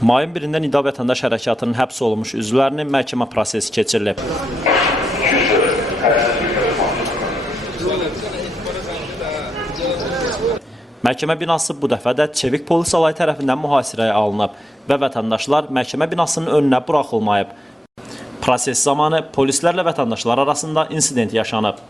Mayın 1-dən İDA Vətəndaş Hərəkatının həbs olunmuş üzvlərinin məhkəmə prosesi keçirilib. Məhkəmə binası bu dəfə də Çevik Polis Alayı tərəfindən mühasirəyə alınıb və vətəndaşlar məhkəmə binasının önünə buraxılmayıb. Proses zamanı polislərlə vətəndaşlar arasında insident yaşanıb.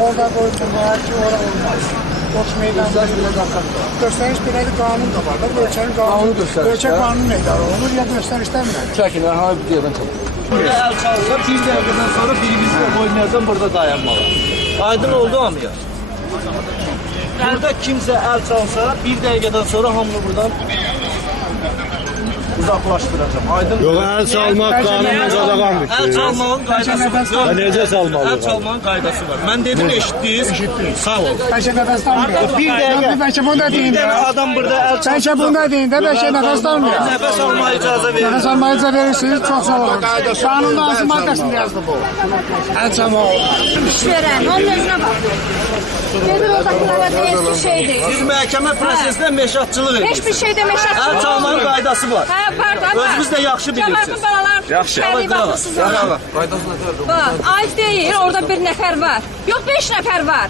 Orada koysunlar ki orada olmaz. Boş meydanda gösteriş bir kanun da var. Ölçenin kanunu gösterir. Ölçek kanunu neydi? Olur ya gösterişten mi? Çəkin, hər bir yerdən çalın. Burada əl çalsa, bir dəqiqədən sonra birimizlə oynayacaq burada dayanmalı. Aydın oldu hamıya. Burada kimsə əl çalsa, bir dəqiqədən sonra hamını buradan uzaqlaşdıracaq. Aydın. Yox, əl çalmaq qanunla qadağandır. Əl çalmağın qaydası var. Necə çalmalı? Əl çalmağın qaydası var. Mən dedim, eşitdiniz. Sağ ol. Bəlkə nəfəs almıyor. Bir dəqiqə. Bəlkə bunu da deyin Bir də. dənə adam burada əl çalsa. Bəlkə bunu da deyin də. Bəlkə nəfəs almıyor. Nəfəs almaya icazə verir. Nəfəs almaya icazə verirsiniz. Çox sağ olun. Kanunda hansı maddəsində yazdı bu? Əl çalmaq. İşverən, onun özünə bax. Gedir oradakılara deyir bir şeydir. Siz məhkəmə prosesində meşatçılıq edirsiniz. Heç bir şeydə məşəqqət Əl çalmanın qaydası var. Hə, pardon. Özünüz də yaxşı bilirsiniz. Cəmaatın balalar şəhərli baxırsınız. Bax, ayıb deyil, orada bir nəfər var. Yox, 5 nəfər var.